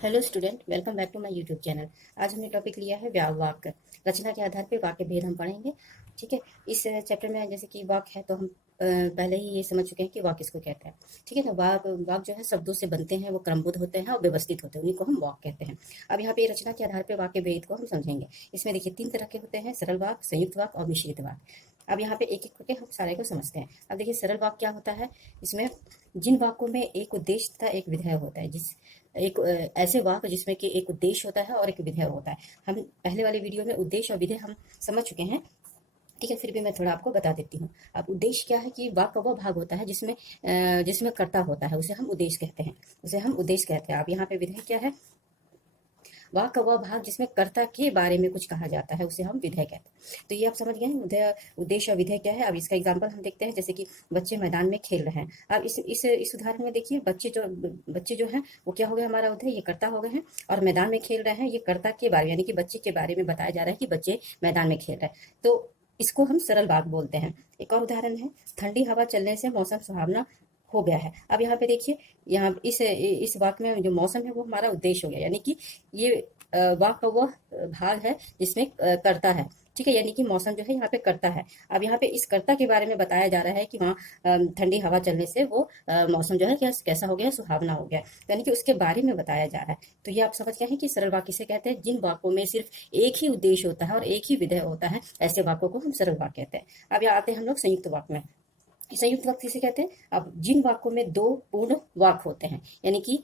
Hello student, welcome back to my YouTube channel. आज हमने topic लिया है वाक्य। रचना के आधार पे वाक्य भेद हम पढ़ेंगे। ठीक है। इस चैप्टर में जैसे कि वाक्य है तो हम पहले ही ये समझ चुके हैं कि वाक्य किसको कहते हैं। ठीक है ना। वाक्य जो है शब्दों से बनते हैं, वो क्रमबद्ध होते हैं और व्यवस्थित होते हैं, उन्हीं को हम वाक्य कहते हैं। अब यहाँ पे रचना के आधार पर वाक्य भेद को हम समझेंगे। इसमें देखिए 3 तरह के होते हैं: सरल वाक्य, संयुक्त वाक्य और मिश्रित वाक्य। अब यहाँ पे एक एक करके हम सारे को समझते हैं। अब देखिए सरल वाक्य क्या होता है। इसमें जिन वाक्यों में एक उद्देश्य तथा एक विधेय होता है, जिस एक ऐसे वाक्य जिसमें कि एक उद्देश्य होता है और एक विधेय होता है। हम पहले वाले वीडियो में उद्देश्य और विधेय हम समझ चुके हैं। ठीक है, फिर भी मैं थोड़ा आपको बता देती हूँ। अब उद्देश्य क्या है कि वाक्य का वो भाग होता है जिसमें कर्ता होता है, उसे हम उद्देश्य कहते हैं। अब यहाँ पे विधेय क्या है? वाक्य का वह भाग जिसमें कर्ता के बारे में कुछ कहा जाता है, उसे हम विधेय कहते हैं। तो ये आप समझ गए हैं उद्देश्य और विधेय क्या है। अब इसका एग्जांपल हम देखते हैं, जैसे कि बच्चे मैदान में खेल रहे हैं। अब इस उदाहरण में देखिए, बच्चे जो हैं वो क्या हो गया, हमारा उद्देश्य, ये कर्ता हो गए हैं। और मैदान में खेल रहे हैं, ये कर्ता के बारे में, यानी कि बच्चे के बारे में बताया जा रहा है कि बच्चे मैदान में खेल रहे हैं। तो इसको हम सरल वाक्य बोलते हैं। एक और उदाहरण है, ठंडी हवा चलने से मौसम सुहावना हो गया है। अब यहाँ पे देखिए, यहाँ इस वाक्य में जो मौसम है वो हमारा उद्देश्य हो गया, यानी कि ये वाक्य का वह भाग है जिसमें कर्ता है। ठीक है, यानी कि मौसम जो है यहाँ पे कर्ता है। अब यहाँ पे इस कर्ता के बारे में बताया जा रहा है कि वहाँ ठंडी हवा चलने से वो मौसम जो है कैसा हो गया, सुहावना हो गया, यानी कि उसके बारे में बताया जा रहा है। तो ये आप समझ गए हैं कि सरल वाक्य किसे कहते हैं। जिन वाक्यों में सिर्फ एक ही उद्देश्य होता है और एक ही विधेय होता है, ऐसे वाक्यों को हम सरल वाक्य कहते हैं। अब यहाँ आते हैं हम लोग संयुक्त वाक्य में। संयुक्त वाक्य किसे कहते हैं? अब जिन वाक्यों में 2 पूर्ण वाक्य होते हैं, यानी कि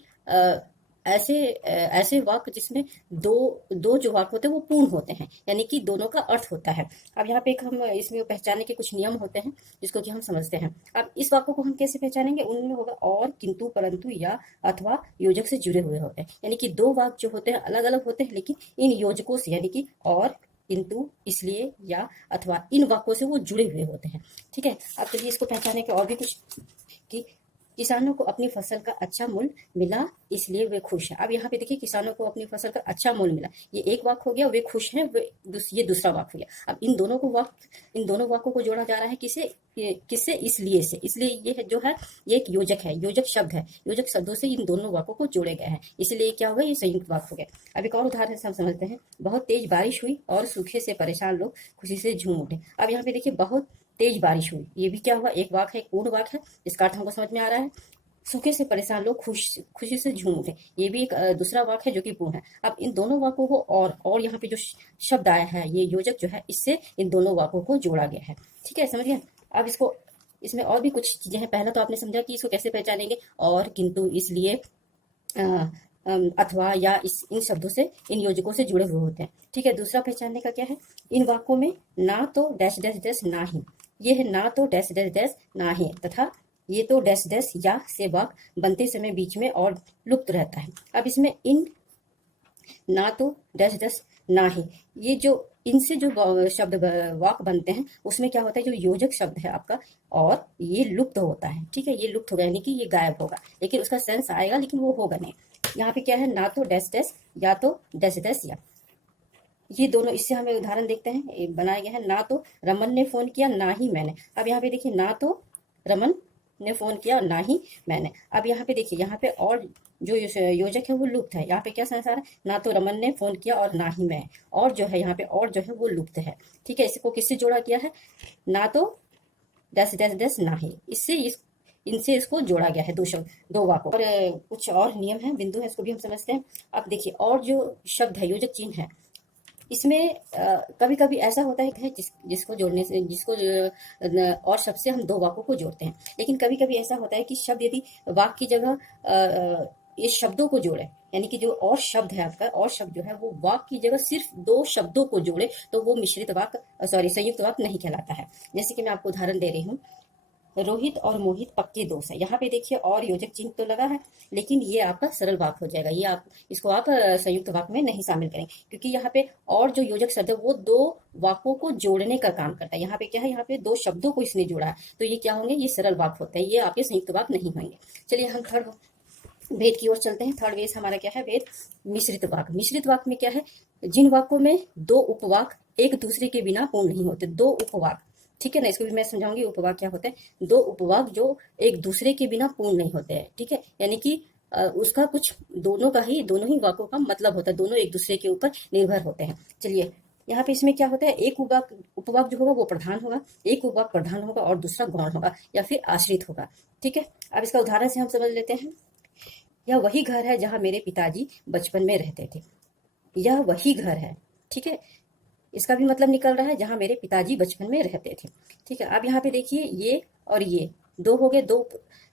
ऐसे वाक्य जिसमें दो दो जो वाक्य होते हैं वो पूर्ण होते हैं, यानी कि दोनों का अर्थ होता है। अब यहाँ पे एक हम इसमें पहचानने के कुछ नियम होते हैं जिसको कि हम समझते हैं। अब इस वाक्य को हम कैसे पहचानेंगे? उनमें होगा और, किंतु, परंतु, या, अथवा योजक से जुड़े हुए होते हैं, यानी कि 2 वाक्य जो होते हैं अलग अलग होते हैं, लेकिन इन योजकों से, यानी कि और, किंतु, इसलिए, या, अथवा, इन वाक्यों से वो जुड़े हुए होते हैं। ठीक है। अब चलिए इसको पहचानने के और भी कुछ, कि किसानों को अपनी फसल का अच्छा मूल्य मिला इसलिए वे खुश हैं। अब यहाँ पे देखिए, किसानों को अपनी फसल का अच्छा मूल्य मिला, ये एक वाक्य हो गया, वे खुश हैं, ये दूसरा वाक्य हो गया। अब इन दोनों वाक्यों को जोड़ा जा रहा है किससे? इसलिए से। इसलिए ये जो है, ये एक योजक है, योजक शब्द है। योजक शब्दों से इन दोनों वाक्यों को जोड़े गए हैं, इसलिए क्या होगा, ये संयुक्त वाक्य हो गया। अब एक और उदाहरण से हम समझते हैं। बहुत तेज बारिश हुई और सूखे से परेशान लोग खुशी से झूम उठे। अब यहाँ पे देखिए, बहुत तेज बारिश हुई, ये भी क्या हुआ, एक वाक्य है, एक पूर्ण वाक्य है, इसका अर्थ हमको समझ में आ रहा है। सूखे से परेशान लोग खुशी से झूम उठे, ये भी एक दूसरा वाक्य है जो कि पूर्ण है। अब इन दोनों वाक्यों को और यहाँ पे जो शब्द आया है, ये योजक जो है, इससे इन दोनों वाक्यों को जोड़ा गया है। ठीक है, समझिए। अब इसमें और भी कुछ चीजें हैं। पहला तो आपने समझा कि इसको कैसे पहचानेंगे, और, किंतु, इसलिए, अथवा, या, इन शब्दों से, इन योजकों से जुड़े हुए होते हैं। ठीक है। दूसरा पहचानने का क्या है? इन वाक्यों में ना तो डैश डैश डैश ना ही, ये है ना तो डैश डैश डैश ना ही, तथा ये तो डैश डैश या से वाक्य बनते समय बीच में और लुप्त रहता है। अब इसमें इन ना तो डैश डैश ना ही, ये जो इनसे जो शब्द वाक्य बनते हैं, उसमें क्या होता है, जो योजक शब्द है आपका, और ये लुप्त होता है। ठीक है, ये लुप्त होगा, यानी कि ये गायब होगा, लेकिन उसका सेंस आएगा, लेकिन वो होगा नहीं। यहाँ पे क्या है, ना तो डैश डैश, या तो डैश डैश या, ये दोनों। इससे हमें उदाहरण देखते हैं, बनाए गए हैं। ना तो रमन ने फोन किया, ना ही मैंने। अब यहाँ पे देखिए, ना तो रमन ने फोन किया, ना ही मैंने। अब यहाँ पे देखिए, यहाँ पे और जो योजक है वो लुप्त है। यहाँ पे क्या संसार है, ना तो रमन ने फोन किया और ना ही मैं, और जो है यहाँ पे और जो है वो लुप्त है। ठीक है, इसको किससे जोड़ा गया है? ना तो डैश डैश डैश ना ही, इनसे इसको जोड़ा गया है, दो वाक्यों। और कुछ और नियम है, बिंदु है, इसको भी हम समझते हैं। अब देखिए, और जो शब्द है, योजक चिन्ह है, इसमें कभी कभी ऐसा होता है जिसको जोड़ने से, और शब्द से हम 2 वाक्यों को जोड़ते हैं। लेकिन कभी कभी ऐसा होता है कि शब्द यदि वाक्य की जगह ये शब्दों को जोड़े, यानी कि जो और शब्द है आपका, और शब्द जो है वो वाक्य की जगह सिर्फ 2 शब्दों को जोड़े, तो वो मिश्रित वाक्य, संयुक्त वाक्य नहीं कहलाता है। जैसे कि मैं आपको उदाहरण दे रही हूँ, रोहित और मोहित पक्के दोस्त है। यहाँ पे देखिए, और योजक चिन्ह तो लगा है, लेकिन ये आपका सरल वाक्य हो जाएगा। ये इसको आप संयुक्त वाक्य में नहीं शामिल करेंगे, क्योंकि यहाँ पे और जो योजक शब्द है वो 2 वाक्यों को जोड़ने का काम करता है। यहाँ पे क्या है, यहाँ पे 2 शब्दों को इसने जोड़ा है, तो ये क्या होंगे, ये सरल वाक्य होते हैं, ये आपके संयुक्त वाक्य नहीं होंगे। चलिए हम थर्ड भेद की ओर चलते हैं। थर्ड भेद हमारा क्या है? भेद मिश्रित वाक्य। मिश्रित वाक्य में क्या है, जिन वाक्यों में 2 उपवाक्य एक दूसरे के बिना पूर्ण नहीं होते, 2 उपवाक्य। ठीक है ना, इसको भी मैं समझाऊंगी। उपवाक्य क्या होते हैं? 2 उपवाक्य जो एक दूसरे के बिना पूर्ण नहीं होते हैं। ठीक है, यानी कि उसका कुछ दोनों ही वाक्यों का मतलब होता है, दोनों एक दूसरे के ऊपर निर्भर होते हैं। चलिए यहाँ पे इसमें क्या होता है, एक उपवाक जो होगा वो प्रधान होगा, एक उपवाक प्रधान होगा और दूसरा गौण होगा या फिर आश्रित होगा। ठीक है, अब इसका उदाहरण से हम समझ लेते हैं। यह वही घर है जहां मेरे पिताजी बचपन में रहते थे। यह वही घर है, ठीक है, इसका भी मतलब निकल रहा है जहां मेरे पिताजी बचपन में रहते थे। ठीक है, अब यहाँ पे देखिए ये और ये दो हो गए, दो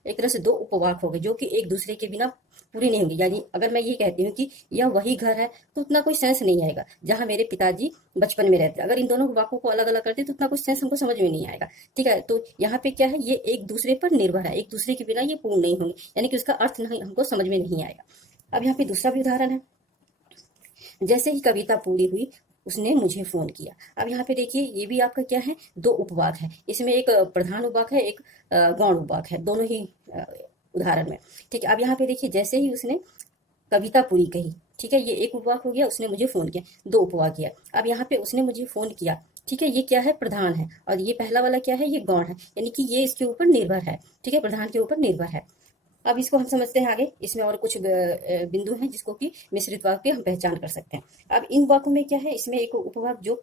एक तरह से दो उपवाक हो गए जो कि एक दूसरे के बिना पूरी नहीं होंगे। यानी अगर मैं ये कहती हूँ कि यह वही घर है तो उतना कोई सेंस नहीं आएगा जहां मेरे पिताजी बचपन में रहते। अगर इन दोनों वाक्यों को अलग अलग करते तो उतना कुछ सेंस हमको समझ में नहीं आएगा। ठीक है, तो यहाँ पे क्या है, ये एक दूसरे पर निर्भर है, एक दूसरे के बिना ये पूर्ण नहीं होंगे, यानी कि उसका अर्थ नहीं हमको समझ में नहीं आएगा। अब यहाँ पे दूसरा भी उदाहरण है। जैसे ही कविता पूरी हुई उसने मुझे फोन किया। अब यहाँ पे देखिए ये भी आपका क्या है, दो उपवाक है, इसमें एक प्रधान उपवाक है, एक गौण उपवाक है, दोनों ही उदाहरण में। ठीक है, अब यहाँ पे देखिए जैसे ही उसने कविता पूरी कही, ठीक है, ये एक उपवाक हो गया, उसने मुझे फोन किया, दो उपवाक किया। अब यहाँ पे उसने मुझे फोन किया, ठीक है, ये क्या है, प्रधान है, और ये पहला वाला क्या है, ये गौण है, यानी कि ये इसके ऊपर निर्भर है। ठीक है, प्रधान के ऊपर निर्भर है। अब इसको हम समझते हैं आगे, इसमें और कुछ बिंदु हैं जिसको कि मिश्रित वाक्य हम पहचान कर सकते हैं। अब इन वाक्यों में क्या है, इसमें एक उपवाक जो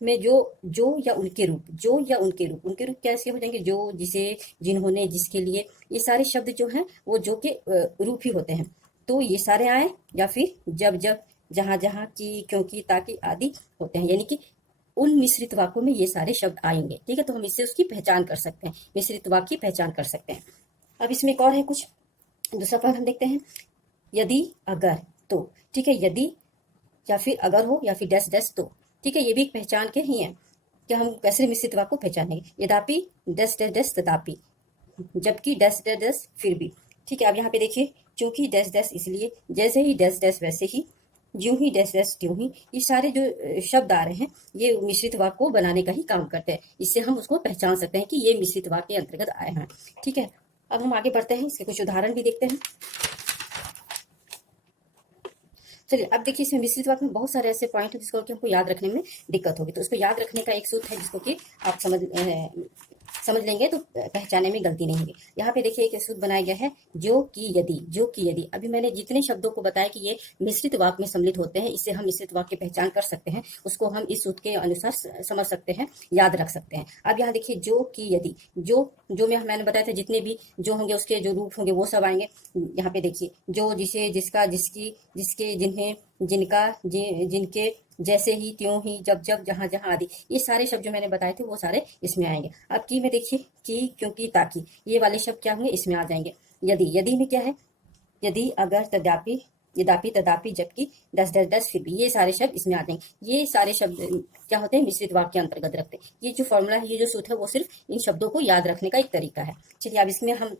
में जो या उनके रूप, जो या उनके रूप कैसे हो जाएंगे, जो, जिसे, जिन्होंने, जिसके लिए, ये सारे शब्द जो हैं वो जो के रूप ही होते हैं। तो ये सारे आए या फिर जब जब, जहां जहां, की, क्योंकि, ताकि आदि होते हैं, यानी कि उन मिश्रित वाक्यों में ये सारे शब्द आएंगे। ठीक है, तो हम इससे उसकी पहचान कर सकते हैं, मिश्रित वाक्य की पहचान कर सकते हैं। अब इसमें एक और है कुछ, दूसरा पॉइंट हम देखते हैं, यदि, अगर, तो। ठीक है, यदि या फिर अगर हो या फिर डैश डैश तो। ठीक है, ये भी एक पहचान के ही है कि हम कैसे मिश्रित वाक्य को पहचानेंगे। यद्यपि, डैश डैश डैश, तथापि, जबकि, डैश डैश डैश, फिर भी। ठीक है, अब यहाँ पे देखिए, चूंकि, डैश डैश, इसलिए, जैसे ही, डैश डैश, वैसे ही, ज्यों ही, डैश डैश, त्यों ही, ये सारे जो शब्द आ रहे हैं ये मिश्रित वाक्य को बनाने का ही काम करते हैं। इससे हम उसको पहचान सकते हैं कि ये मिश्रित वाक्य के अंतर्गत आए हैं। ठीक है, अब हम आगे बढ़ते हैं, इसके कुछ उदाहरण भी देखते हैं। चलिए अब देखिए, इसमें मिश्रित वाक्य में बहुत सारे ऐसे पॉइंट हैं जिसको कि हमको याद रखने में दिक्कत होगी, तो इसको याद रखने का एक सूत्र है जिसको कि आप समझ लेंगे तो पहचाने में गलती नहीं होगी। यहाँ पे देखिए एक सूत्र बनाया गया है, जो कि यदि, जो कि यदि। अभी मैंने जितने शब्दों को बताया कि ये मिश्रित वाक्य में सम्मिलित होते हैं, इससे हम मिश्रित वाक्य की पहचान कर सकते हैं, उसको हम इस सूत्र के अनुसार समझ सकते हैं, याद रख सकते हैं। अब यहाँ देखिए, जो कि यदि, जो मैंने बताया था, जितने भी जो होंगे उसके जो रूप होंगे वो सब आएंगे। यहाँ पे देखिए, जो, जिसे, जिसका, जिसकी, जिसके, जिन्हें, जिनका, जिनके, जैसे ही, त्यों ही, जब जब, जहां जहां आदि, ये सारे शब्द जो मैंने बताए थे वो सारे इसमें आएंगे। अब की में देखिए, की, क्योंकि, ताकि, ये वाले शब्द क्या होंगे, इसमें आ जाएंगे। यदि में क्या है, यदि, अगर, तदापि, यदापि, तदापि, जबकि, दस दस दस, फिर भी, ये सारे शब्द इसमें आ जाएंगे। ये सारे शब्द क्या होते हैं, मिश्रित वाक्य के अंतर्गत रखते हैं। ये जो फॉर्मूला है, ये जो सूत्र है, वो सिर्फ इन शब्दों को याद रखने का एक तरीका है। चलिए अब इसमें हम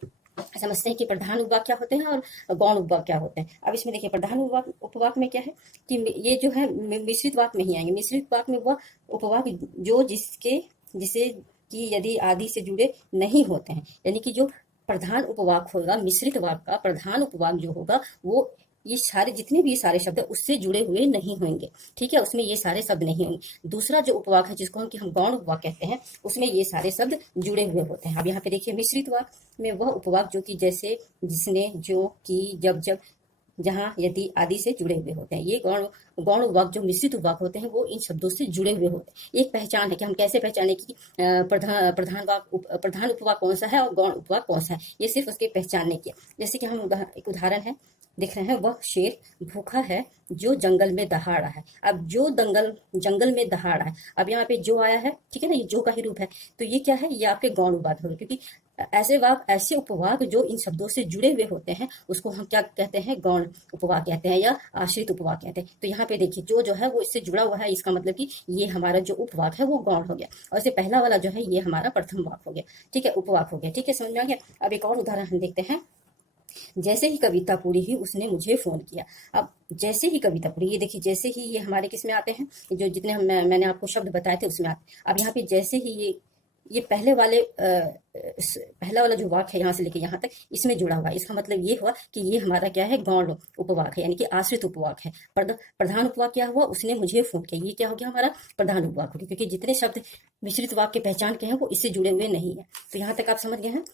समझते हैं कि प्रधान उपवाक क्या होते हैं और गौण उपवाक क्या होते हैं। अब इसमें देखिए, प्रधान उपवाक में क्या है कि ये जो है मिश्रित वाक्य में ही आएंगे। मिश्रित वाक्य में वह उपवाक जो, जिसके, जिसे, कि, यदि आदि से जुड़े नहीं होते हैं, यानी कि जो प्रधान उपवाक होगा, मिश्रित वाक्य का प्रधान उपवाक जो होगा वो ये सारे, जितने भी ये सारे शब्द है उससे जुड़े हुए नहीं होंगे। ठीक है, उसमें ये सारे शब्द नहीं होंगे। दूसरा जो उपवाक है जिसको हम गौण उपवाक कहते हैं, उसमें ये सारे शब्द जुड़े हुए होते हैं। अब यहाँ पे देखिए, मिश्रित वाक्य में वह उपवाक जो कि जैसे, जिसने, जो, कि, जब जब, जहां, यदि आदि से जुड़े हुए होते हैं। ये गौण उपवाक जो मिश्रित उपवाक होते हैं वो इन शब्दों से जुड़े हुए होते हैं। एक पहचान है कि हम कैसे पहचाने कि प्रधान उपवाक कौन सा है और गौण उपवाक कौन सा है, ये सिर्फ उसके पहचानने की। जैसे कि हम एक उदाहरण है दिख रहे हैं, वह शेर भूखा है जो जंगल में दहाड़ा है। अब जो जंगल में दहाड़ा है, अब यहाँ पे जो आया है, ठीक है ना, ये जो का ही रूप है, तो ये क्या है, ये आपके गौण उपवाक होगा, क्योंकि ऐसे उपवाक जो इन शब्दों से जुड़े हुए होते हैं उसको हम क्या कहते हैं, गौण उपवाक कहते हैं या आश्रित उपवाक कहते हैं। तो यहाँ पे देखिए, जो है वो इससे जुड़ा हुआ है, इसका मतलब कि ये हमारा जो उपवाक है वो गौण हो गया, और इससे पहला वाला जो है ये हमारा प्रथम वाक हो गया। ठीक है, उपवाक हो गया। ठीक है, समझ में आ गया। अब एक और उदाहरण हम देखते हैं। जैसे ही कविता पूरी हुई उसने मुझे फोन किया। अब जैसे ही कविता पूरी, ये देखिए, जैसे ही ये हमारे किस में आते हैं, जो जितने मैंने आपको शब्द बताए थे उसमें आते। अब यहाँ पे जैसे ही ये पहला वाला जो वाक्य है यहाँ से लेके यहाँ तक इसमें जुड़ा हुआ है, इसका मतलब ये हुआ कि ये हमारा क्या है, गौण उपवाक है, यानी कि आश्रित उपवाक है। प्रधान उपवाक क्या हुआ, उसने मुझे फोन किया, ये क्या हो गया, हमारा प्रधान उपवाक हो गया, क्योंकि जितने शब्द मिश्रित वाक्य पहचान के हैं वो इससे जुड़े हुए नहीं है। तो यहाँ तक आप समझ गए हैं।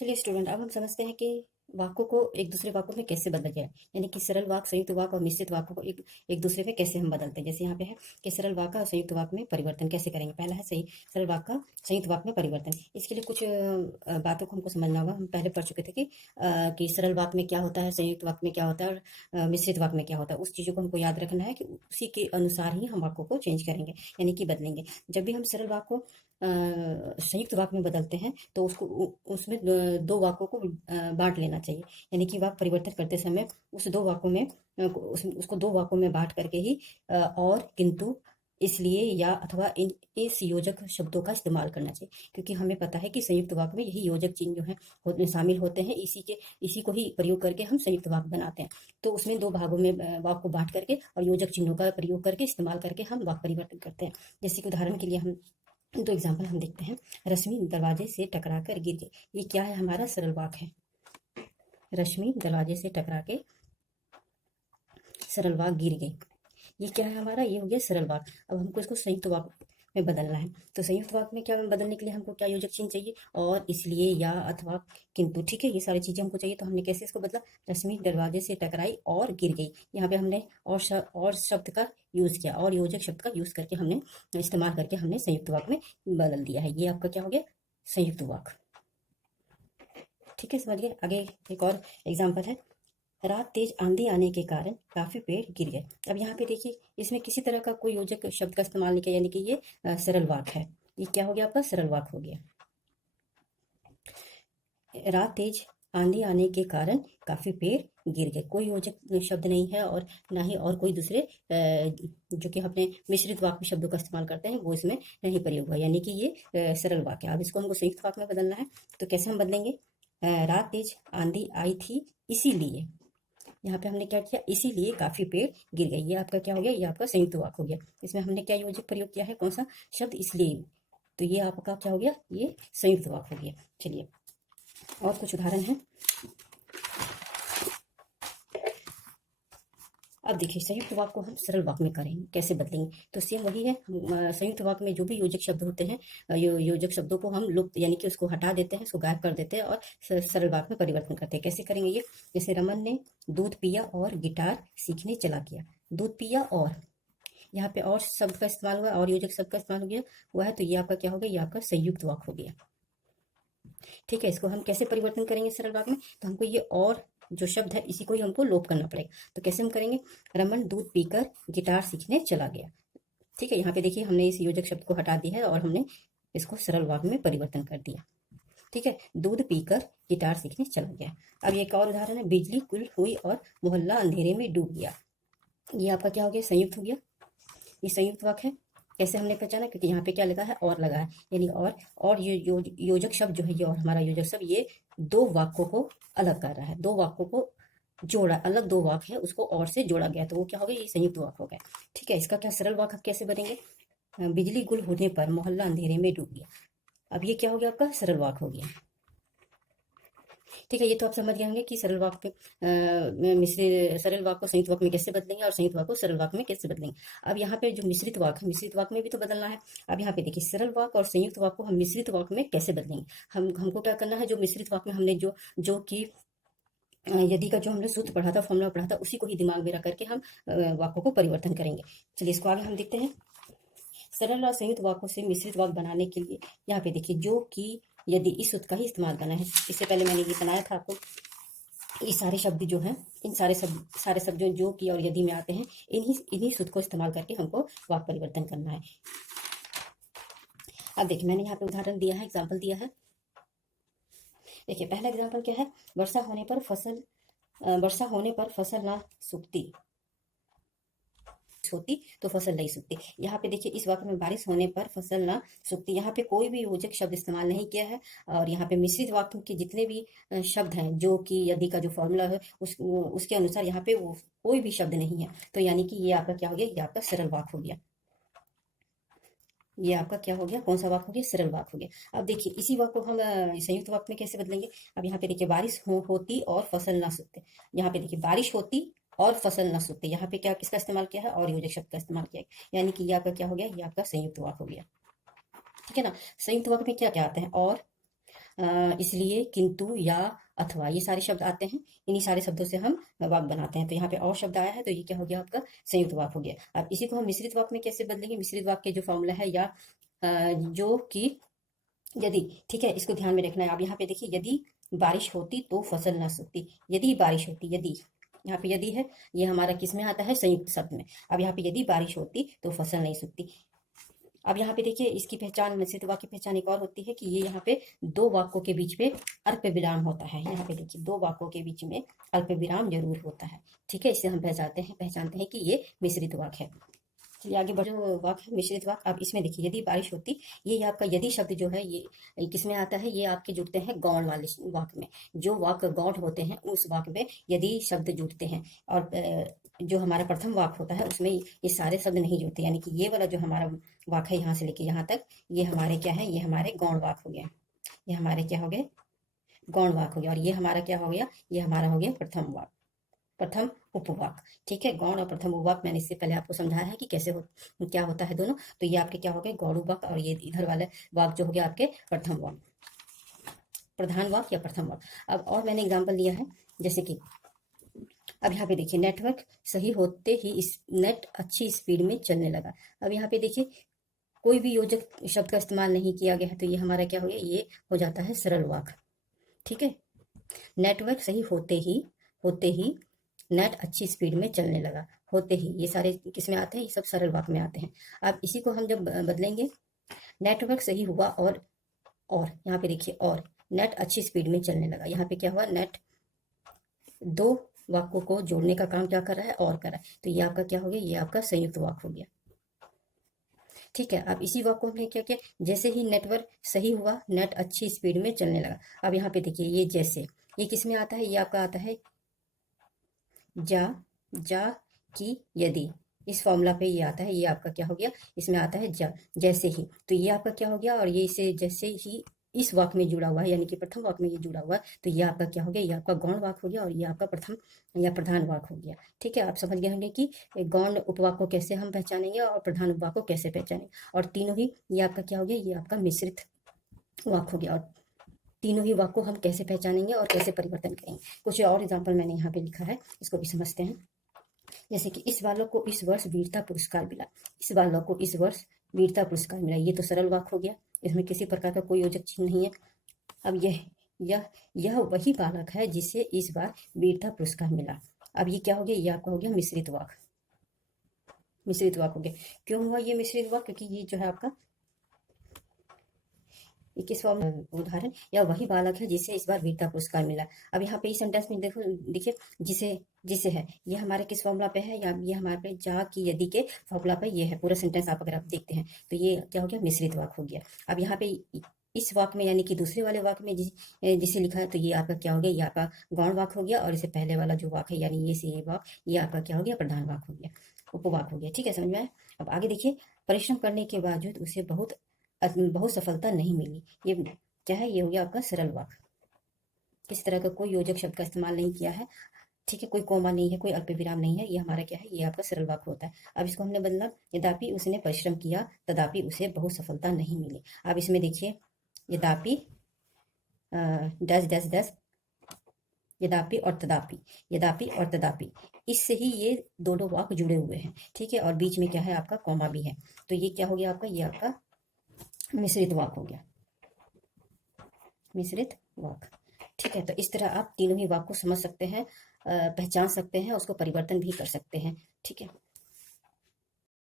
चलिए स्टूडेंट, अब हम समझते हैं कि वाक्यों को एक दूसरे वाक्यों में कैसे बदला जाए, यानी कि सरल वाक्य, संयुक्त वाक्य और मिश्रित वाक्यों को एक एक दूसरे में कैसे हम बदलते हैं। जैसे यहाँ पे है कि सरल वाक्य और संयुक्त वाक्य में परिवर्तन कैसे करेंगे। पहला है सही सरल वाक्य का संयुक्त वाक्य में परिवर्तन। इसके लिए कुछ बातों को हमको समझना होगा। हम पहले पढ़ चुके थे कि सरल वाक्य में क्या होता है, संयुक्त वाक्य में क्या होता है और मिश्रित वाक्य में क्या होता है। उस चीज़ों को हमको याद रखना है कि उसी के अनुसार ही हम वाक्यों को चेंज करेंगे, यानी कि बदलेंगे। जब भी हम सरल वाक्य को संयुक्त वाक्य में बदलते हैं तो उसको उसमें दो वाक्यों को बांट लेना चाहिए, यानी कि वाक्य परिवर्तन करते समय उस दो वाक्यों में उसको दो वाक्यों में बांट करके ही और, किंतु, इसलिए, या, अथवा इन इस योजक शब्दों का इस्तेमाल करना चाहिए। क्योंकि हमें पता है कि संयुक्त वाक्य में यही योजक चिन्ह जो है शामिल होते हैं। इसी को ही प्रयोग करके हम संयुक्त वाक्य बनाते हैं। तो उसमें दो भागों में वाक्य को बांट करके और योजक चिन्हों का प्रयोग करके इस्तेमाल करके हम वाक्य परिवर्तन करते हैं। जैसे कि उदाहरण के लिए हम दो एग्जाम्पल हम देखते हैं। रश्मि दरवाजे से टकराकर गिर गई। ये क्या है, हमारा सरल वाक्य है। रश्मि दरवाजे से टकरा के सरल वाक्य गिर गई, ये क्या है हमारा, ये हो गया सरल वाक्य। अब हमको इसको संयुक्त वाक्य में बदलना है। तो संयुक्त वाक्य में क्या बदलने के लिए हमको क्या योजक चिन्ह चाहिए, और, इसलिए, या, अथवा, किंतु। ठीक है, ये सारी चीजें हमको चाहिए। तो हमने कैसे इसको बदला, रश्मि दरवाजे से टकराई और गिर गई। यहाँ पे हमने और शब्द का यूज किया, और योजक शब्द का यूज करके हमने इस्तेमाल करके हमने संयुक्त वाक्य में बदल दिया है। ये आपका क्या हो गया, संयुक्त वाक्य। ठीक है, समझ गए। आगे एक और एग्जाम्पल है। रात तेज आंधी आने के कारण काफी पेड़ गिर गए। अब यहाँ पे देखिए, इसमें किसी तरह का कोई योजक शब्द का इस्तेमाल नहीं किया, यानी कि ये सरल वाक्य है। ये क्या हो गया, आपका सरल वाक्य हो गया। रात तेज आंधी आने के कारण काफी पेड़ गिर गए, कोई योजक शब्द नहीं है और ना ही और कोई दूसरे जो कि अपने मिश्रित वाक्य शब्दों का इस्तेमाल करते हैं वो इसमें नहीं प्रयोग हुआ, यानी कि ये सरल वाक्य। अब इसको हमको संयुक्त वाक्य में बदलना है। तो कैसे हम बदलेंगे, रात तेज आंधी आई थी इसीलिए, यहाँ पे हमने क्या किया, इसीलिए काफी पेड़ गिर गए। ये आपका क्या हो गया, ये आपका संयुक्त वाक्य हो गया। इसमें हमने क्या योजक प्रयोग किया है, कौन सा शब्द, इसलिए। तो ये आपका क्या हो गया, ये संयुक्त वाक्य हो गया। चलिए और कुछ उदाहरण है। अब देखिए, संयुक्त वाक्य को हम सरल वाक्य में करेंगे, कैसे बदलेंगे। तो सेम वही है। संयुक्त वाक्य में जो भी योजक शब्द होते हैं, योजक शब्दों को हम लुप्त यानी कि उसको हटा देते हैं, उसको गायब कर देते हैं और सरल वाक्य में परिवर्तन करते हैं। कैसे करेंगे ये, जैसे रमन ने दूध पिया और गिटार सीखने चला गया। दूध पिया और, यहाँ पे और शब्द का इस्तेमाल हुआ और योजक शब्द का इस्तेमाल हो गया हुआ है। तो ये आपका क्या हो गया, ये आपका संयुक्त वाक्य हो गया। ठीक है, इसको हम कैसे परिवर्तन करेंगे सरल वाक्य में, तो हमको ये और जो शब्द है इसी को ही हमको लोप करना पड़ेगा। तो कैसे हम करेंगे, रमन दूध पीकर गिटार सीखने चला गया। ठीक है, यहाँ पे देखिए हमने इस योजक शब्द को हटा दिया है और हमने इसको सरल वाक्य में परिवर्तन कर दिया। ठीक है, दूध पीकर गिटार सीखने चला गया। अब एक और उदाहरण है, बिजली गुल हुई और मोहल्ला अंधेरे में डूब गया। ये आपका क्या हो गया, संयुक्त हो गया। ये संयुक्त वाक्य है। कैसे हमने पहचाना, क्योंकि यहाँ पे क्या लगा है, और लगा है, यानी और ये योजक शब्द जो है, ये और हमारा योजक शब्द, ये दो वाक्यों को अलग कर रहा है, दो वाक्यों को जोड़ा, अलग दो वाक्य है उसको और से जोड़ा गया, तो वो क्या हो गया, ये संयुक्त वाक्य हो गया। ठीक है, इसका क्या सरल वाक्य कैसे बनेंगे, बिजली गुल होने पर मोहल्ला अंधेरे में डूब गया। अब ये क्या हो गया, आपका सरल वाक्य हो गया। ठीक है, ये तो आप समझ गए होंगे कि सरल वाक्य मिश्रित सरल वाक्य को संयुक्त वाक्य में कैसे बदलेंगे और संयुक्त वाक्य को सरल वाक्य में कैसे बदलेंगे। अब यहाँ पे जो मिश्रित वाक्य है, मिश्रित वाक्य में भी तो बदलना है। अब यहाँ पे देखिए, सरल वाक्य और संयुक्त वाक्य को हम मिश्रित वाक्य में कैसे बदलेंगे। हमको क्या करना है, जो मिश्रित वाक्य में हमने जो कि यदि का जो हमने सूत्र पढ़ा था, फॉर्मूला पढ़ा था, उसी को ही दिमाग में रख करके हम वाक्यों को परिवर्तन करेंगे। चलिए इसको आगे हम देखते हैं। सरल और संयुक्त वाक्यों से मिश्रित वाक्य बनाने के लिए यहाँ पे देखिए, जो कि, यदि, इस सूत्र का ही इस्तेमाल करना है। इससे पहले मैंने ये बनाया था आपको, ये सारे शब्द जो हैं, इन सारे शब्द जो कि और यदि में आते हैं, इन्हीं सूत्र को इस्तेमाल करके हमको वाक्य परिवर्तन करना है। अब देखिए, मैंने यहाँ पे उदाहरण दिया है, एग्जाम्पल दिया है। देखिए पहला एग्जाम्पल क्या है, वर्षा होने पर फसल ना सूखती होती तो फसल नहीं सूखती। यहाँ पे देखिए, इस वाक्य में बारिश होने पर फसल ना सूखती, यहाँ पे कोई भी योजक शब्द इस्तेमाल नहीं किया है। और यहाँ पे मिश्रित वाक्यों के जितने भी शब्द हैं, जो कि, यदि का जो फॉर्मूला है उसके अनुसार यहाँ पे वो कोई भी शब्द नहीं है। तो यानी कि ये आपका क्या हो गया, ये आपका सरल वाक्य हो गया। ये आपका क्या हो गया, कौन सा वाक्य हो गया, सरल वाक्य हो गया। अब देखिए, इसी वाक्य को हम संयुक्त वाक्य में कैसे बदलेंगे। अब यहाँ पे देखिए, बारिश होती और फसल ना सूखते। यहाँ पे देखिए, बारिश होती और फसल न सूखते, यहाँ पे क्या, किसका इस्तेमाल किया है, और योजक शब्द का इस्तेमाल किया है। यानी कि ये आपका क्या हो गया, ये आपका संयुक्त वाक्य हो गया। ठीक है ना। संयुक्त वाक्य में क्या क्या आते हैं, और, इसलिए, किंतु, या, अथवा, ये सारे शब्द आते हैं। इन्हीं सारे शब्दों से हम वाक्य बनाते हैं। तो यहाँ पे और शब्द आया है, तो ये क्या हो गया आपका संयुक्त वाक्य हो गया। अब इसी को हम मिश्रित वाक्य में कैसे बदलेंगे? मिश्रित वाक्य के जो फॉर्मूला है, या जो कि यदि, ठीक है, इसको ध्यान में रखना है। अब यहाँ पे देखिए, यदि बारिश होती तो फसल न सूखती। यदि बारिश होती, यदि, यहाँ पे यदि है, ये हमारा किस में आता है? संयुक्त शब्द में। अब यहाँ पे यदि बारिश होती तो फसल नहीं सूखती। अब यहाँ पे देखिए, इसकी पहचान, मिश्रित वाक्य की पहचान एक और होती है कि ये यहाँ पे दो वाक्यों के बीच में अल्प विराम होता है। यहाँ पे देखिए, दो वाक्यों के बीच में अल्प विराम जरूर होता है। ठीक है, इससे हम पहचानते हैं कि ये मिश्रित वाक्य है। चलिए आगे बढ़ो। वाक्य है मिश्रित वाक्य। अब इसमें देखिए, यदि बारिश होती, ये आपका यदि शब्द जो है, ये किसमें आता है? ये आपके जुड़ते हैं गौण वाले वाक्य में। जो वाक्य गौण होते हैं उस वाक्य में यदि शब्द जुड़ते हैं, और जो हमारा प्रथम वाक्य होता है उसमें ये सारे शब्द नहीं जुड़ते। यानी कि ये वाला जो हमारा वाक्य है, यहाँ से लेके यहाँ तक, ये हमारे क्या है? ये हमारे गौण वाक्य हो गए। ये हमारे क्या हो गए? गौण वाक्य हो गया। और ये हमारा क्या हो गया? ये हमारा हो गया प्रथम वाक्य, प्रथम उपवाक। ठीक है, गौण और प्रथम उपवाक मैंने इससे पहले आपको समझाया है कि कैसे क्या होता है दोनों। तो ये आपके क्या हो गए? गौण उपवाक। और ये इधर वाले वाक जो हो गया आपके प्रथम वाक, प्रधान वाक या प्रथम वाक। अब और मैंने एग्जाम्पल लिया है, जैसे कि अब यहाँ पे देखिए, नेटवर्क सही होते ही इस नेट अच्छी स्पीड में चलने लगा। अब यहाँ पे देखिए, कोई भी योजक शब्द का इस्तेमाल नहीं किया गया है, तो ये हमारा क्या हो गया? ये हो जाता है सरल वाक। ठीक है, नेटवर्क सही होते ही नेट अच्छी स्पीड में चलने लगा। होते ही, ये सारे किस में आते हैं? ये सब सरल वाक्य में आते हैं। अब इसी को हम जब बदलेंगे, नेटवर्क सही हुआ और यहाँ पे देखिए, और नेट अच्छी स्पीड में चलने लगा। यहाँ पे क्या हुआ? नेट दो वाक्यों को जोड़ने का काम क्या कर रहा है? और कर रहा है। तो ये आपका क्या हो गया? ये आपका संयुक्त वाक्य हो गया। ठीक है, अब इसी वाक्य को हमने क्या किया? जैसे ही नेटवर्क सही हुआ, नेट अच्छी स्पीड में चलने लगा। अब यहाँ पे देखिए, ये जैसे, ये किस में आता है? ये आपका आता है जा कि यदि। इस फॉर्मूला पे ये आता है। ये आपका क्या हो गया? इसमें आता है जा, जैसे ही। तो ये आपका क्या हो गया? और ये इसे जैसे ही इस वाक्य में जुड़ा हुआ है, यानी कि प्रथम वाक्य में ये जुड़ा हुआ है, तो ये आपका क्या हो गया? ये आपका गौण वाक्य हो गया, और ये आपका प्रथम या प्रधान वाक्य हो गया। ठीक है, आप समझ गए होंगे कि गौण उपवाक्य को कैसे हम पहचानेंगे और प्रधान उपवाक्य को कैसे पहचानेंगे। और तीनों ही, ये आपका क्या हो गया? ये आपका मिश्रित वाक्य हो गया। और तीनों ही वाक्य को हम कैसे पहचानेंगे और कैसे परिवर्तन करेंगे? कुछ और एग्जाम्पल मैंने यहाँ पे लिखा है, इसको भी समझते हैं। जैसे कि इस बालक को इस वर्ष वीरता पुरस्कार मिला। इस बालक को इस वर्ष वीरता पुरस्कार मिला। ये तो सरल वाक्य हो गया, इसमें किसी प्रकार का कोई योजक चिन्ह नहीं है। अब यह वही बालक है जिसे इस बार वीरता पुरस्कार मिला। अब ये क्या हो गया? ये आपका हो गया मिश्रित वाक्य। मिश्रित वाक्य हो गया। क्यों हुआ ये मिश्रित वाक्य? क्योंकि ये जो है आपका 21 उदाहरण, या वही बालक है जिसे इस बार वीरता पुरस्कार मिला। अब यहाँ पे इस सेंटेंस में देखो, देखिए, जिसे है, ये हमारे किस फॉर्मूला पे है? या ये हमारे पे जा की यदि के फॉर्मूला पे ये है। पूरा सेंटेंस आप अगर आप देखते हैं तो ये क्या हो गया? मिश्रित वाक्य हो गया। अब यहाँ पे इस वाक्य में, यानी कि दूसरे वाले वाक्य में जिसे लिखा है, तो ये आपका क्या हो गया? ये आपका गौण वाक्य हो गया। और इससे पहले वाला जो वाक्य है, यानी ये से ये वाक्य, ये आपका क्या हो गया? प्रधान वाक्य हो गया, उपवाक्य हो गया। ठीक है, समझ में आया? अब आगे देखिए, परिश्रम करने के बावजूद उसे बहुत सफलता नहीं मिली। ये क्या है? ये हो गया आपका सरल वाक्य। किसी तरह का कोई योजक शब्द का इस्तेमाल नहीं किया है। ठीक है, कोई कोमा नहीं है, कोई अल्प विराम नहीं है। ये हमारा क्या है? ये आपका सरल वाक्य होता है। अब इसको हमने बदला, यद्यपि उसने परिश्रम किया तथापि उसे बहुत सफलता नहीं मिली। अब इसमें देखिए, यद्यपि डैश डैश डैश, यद्यपि और तदापि, यद्यपि और तदापि, इससे ही ये दोनों वाक्य जुड़े हुए हैं। ठीक है, और बीच में क्या है? आपका कॉमा भी है। तो ये क्या हो गया आपका? ये आपका मिश्रित वाक्य हो गया, मिश्रित वाक्य। ठीक है, तो इस तरह आप तीनों ही वाक्य को समझ सकते हैं, पहचान सकते हैं, उसको परिवर्तन भी कर सकते हैं। ठीक है।